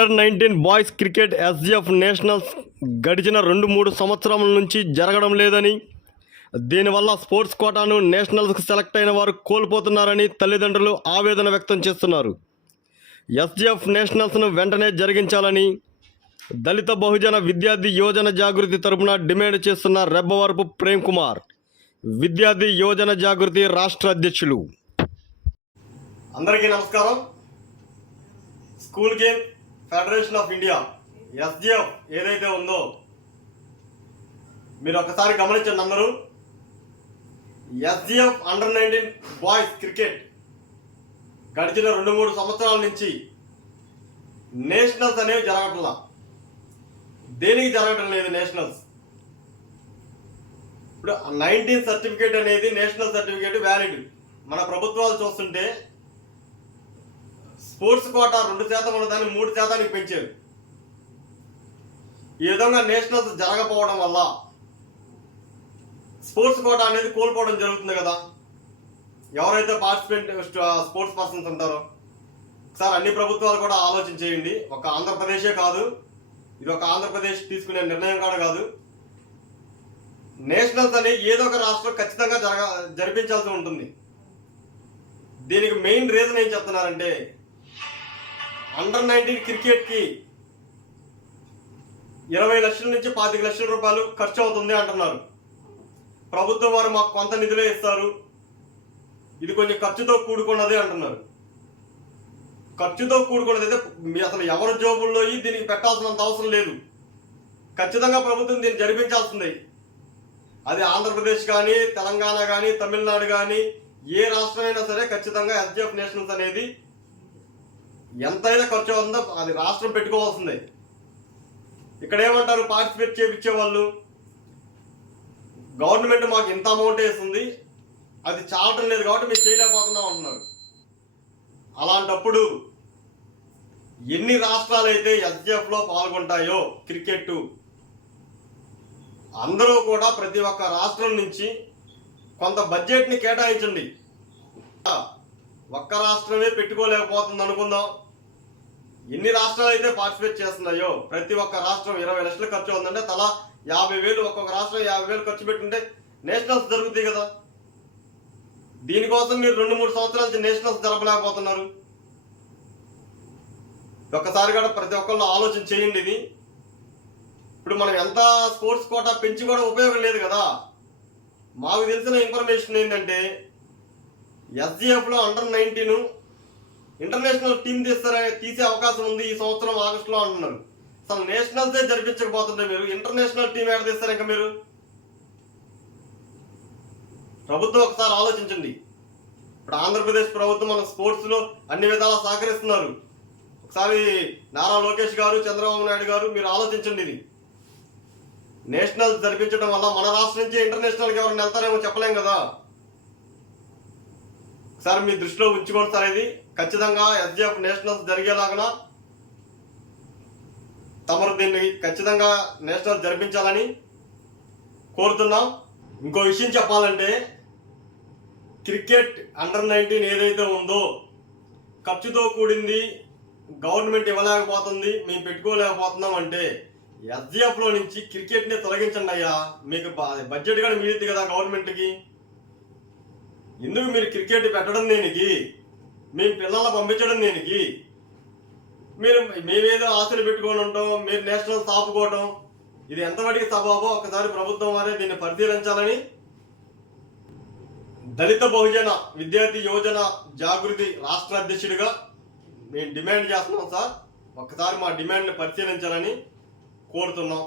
Under-19 boys cricket SGF nationals గడిచిన 2-3 సంవత్సరాల నుంచి జరగడం లేదని, దీనివల్ల స్పోర్ట్స్ కోటాను నేషనల్స్కు సెలెక్ట్ అయిన వారు కోల్పోతున్నారని తల్లిదండ్రులు ఆవేదన వ్యక్తం చేస్తున్నారు. ఎస్జిఎఫ్ నేషనల్స్ను వెంటనే జరిగించాలని దళిత బహుజన విద్యార్థి యువజన జాగృతి తరపున డిమాండ్ చేస్తున్న రెబ్బవరపు ప్రేమ్ కుమార్, విద్యార్థి యువజన జాగృతి రాష్ట్ర అధ్యక్షులు. అందరికీ నమస్కారం. School game federation of India SGF ఏదైతే ఉందో మీరు ఒకసారి గమనించండి. అందరూ ఎస్జిఎఫ్ అండర్-19 బాయ్స్ క్రికెట్ గడిచిన 2-3 సంవత్సరాల నుంచి నేషనల్స్ అనేవి జరగట్లా. దేనికి జరగటం లేదు నేషనల్స్? ఇప్పుడు 19 సర్టిఫికేట్ అనేది నేషనల్ సర్టిఫికేట్ వ్యాలిడ్. మన ప్రభుత్వాలు చూస్తుంటే స్పోర్ట్స్ కోటా 2% ఉన్నదాన్ని 3% పెంచారు. ఈ విధంగా నేషనల్స్ జరగకపోవడం వల్ల స్పోర్ట్స్ కోటా అనేది కోల్పోవడం జరుగుతుంది కదా. ఎవరైతే స్పోర్ట్స్ పర్సన్స్ ఉంటారో ఒకసారి అన్ని ప్రభుత్వాలు కూడా ఆలోచన చేయండి. ఒక ఆంధ్రప్రదేశే కాదు, ఇది ఒక ఆంధ్రప్రదేశ్ తీసుకునే నిర్ణయం కూడా కాదు. నేషనల్స్ అని ఏదో ఒక రాష్ట్రం ఖచ్చితంగా జరిపించాల్సి ఉంటుంది. దీనికి మెయిన్ రీజన్ ఏం చెప్తున్నారంటే, అండర్-19 క్రికెట్కి 20 లక్షల నుంచి 25 లక్షల రూపాయలు ఖర్చు అవుతుంది అంటున్నారు. ప్రభుత్వం వారు మాకు కొంత నిధులే ఇస్తారు, ఇది కొంచెం ఖర్చుతో కూడుకున్నది అంటున్నారు. ఖర్చుతో కూడుకున్నది అయితే అసలు ఎవరి జోబుల్లో దీనికి పెట్టాల్సినంత అవసరం లేదు. ఖచ్చితంగా ప్రభుత్వం దీన్ని జరిపించాల్సిందే. అది ఆంధ్రప్రదేశ్ కానీ, తెలంగాణ కానీ, తమిళనాడు కానీ, ఏ రాష్ట్రమైనా సరే ఖచ్చితంగా ఎస్జిఎఫ్ నేషనల్స్ అనేది ఎంతైనా ఖర్చు అవుతుందో అది రాష్ట్రం పెట్టుకోవాల్సిందే. ఇక్కడ ఏమంటారు, పార్టిసిపేట్ చేయించే వాళ్ళు, గవర్నమెంట్ మాకు ఇంత అమౌంట్ వేస్తుంది, అది చాలటం లేదు కాబట్టి మేము చేయలేకపోతున్నాం అంటున్నారు. అలాంటప్పుడు ఎన్ని రాష్ట్రాలు అయితే ఎస్జిఎఫ్లో పాల్గొంటాయో క్రికెట్, అందరూ కూడా ప్రతి ఒక్క రాష్ట్రం నుంచి కొంత బడ్జెట్ని కేటాయించండి. ఒక్క రాష్ట్రమే పెట్టుకోలేకపోతుంది అనుకుందాం. ఎన్ని రాష్ట్రాలు అయితే పార్టిసిపేట్ చేస్తున్నాయో ప్రతి ఒక్క రాష్ట్రం 20 లక్షలు ఖర్చు అవుతుందంటే తలా 50,000, ఒక్కొక్క రాష్ట్రం 50,000 ఖర్చు పెట్టుంటే నేషనల్స్ జరుగుతాయి కదా. దీనికోసం మీరు 2-3 సంవత్సరాల నుంచి నేషనల్స్ జరపలేకపోతున్నారు. ఒక్కసారి కూడా ప్రతి ఒక్కళ్ళు ఆలోచన చేయండి. ఇది ఇప్పుడు మనం ఎంత స్పోర్ట్స్ కోటా పెంచి కూడా ఉపయోగం లేదు కదా. మాకు తెలిసిన ఇన్ఫర్మేషన్ ఏంటంటే, ఎస్జిఎఫ్లో అండర్-19 ఇంటర్నేషనల్ టీమ్ తీసే అవకాశం ఉంది ఈ సంవత్సరం ఆగస్టులో అంటున్నారు. అసలు నేషనల్సే జరిపించకపోతుంటే మీరు ఇంటర్నేషనల్ టీం ఏడ తీస్తారు? ఇంకా మీరు ప్రభుత్వం ఒకసారి ఆలోచించండి. ఇప్పుడు ఆంధ్రప్రదేశ్ ప్రభుత్వం మన స్పోర్ట్స్లో అన్ని విధాలా సహకరిస్తున్నారు. ఒకసారి నారా లోకేష్ గారు, చంద్రబాబు నాయుడు గారు మీరు ఆలోచించండి. ఇది నేషనల్స్ జరిపించడం వల్ల మన రాష్ట్రం నుంచి ఇంటర్నేషనల్కి ఎవరైనా వెళ్తారేమో చెప్పలేం కదా. ఒకసారి మీ దృష్టిలో ఉంచుకోండి సార్. ఇది ఖచ్చితంగా ఎస్జిఎఫ్ నేషనల్స్ జరిగేలాగా తమరు దీన్ని ఖచ్చితంగా నేషనల్స్ జరిపించాలని కోరుతున్నాం. ఇంకో విషయం చెప్పాలంటే, క్రికెట్ అండర్-19 ఏదైతే ఉందో ఖర్చుతో కూడింది, గవర్నమెంట్ ఇవ్వలేకపోతుంది, మేము పెట్టుకోలేకపోతున్నాం అంటే ఎస్జిఎఫ్లో నుంచి క్రికెట్ని తొలగించండి అయ్యా. మీకు బడ్జెట్ కూడా మిగిలింది కదా గవర్నమెంట్కి. ఎందుకు మీరు క్రికెట్ పెట్టడం దేనికి? మేము పిల్లల్ని పంపించడం దేనికి? మేమేదో ఆశలు పెట్టుకొని ఉంటాం, మీరు నేషనల్స్ ఆపుకోవటం, ఇది ఎంతవరకు సబాబో ఒకసారి ప్రభుత్వం వారే దీన్ని పరిశీలించాలని దళిత బహుజన విద్యార్థి యువజన జాగృతి రాష్ట్ర అధ్యక్షుడిగా మేము డిమాండ్ చేస్తున్నాం సార్. ఒక్కసారి మా డిమాండ్ని పరిశీలించాలని కోరుతున్నాం.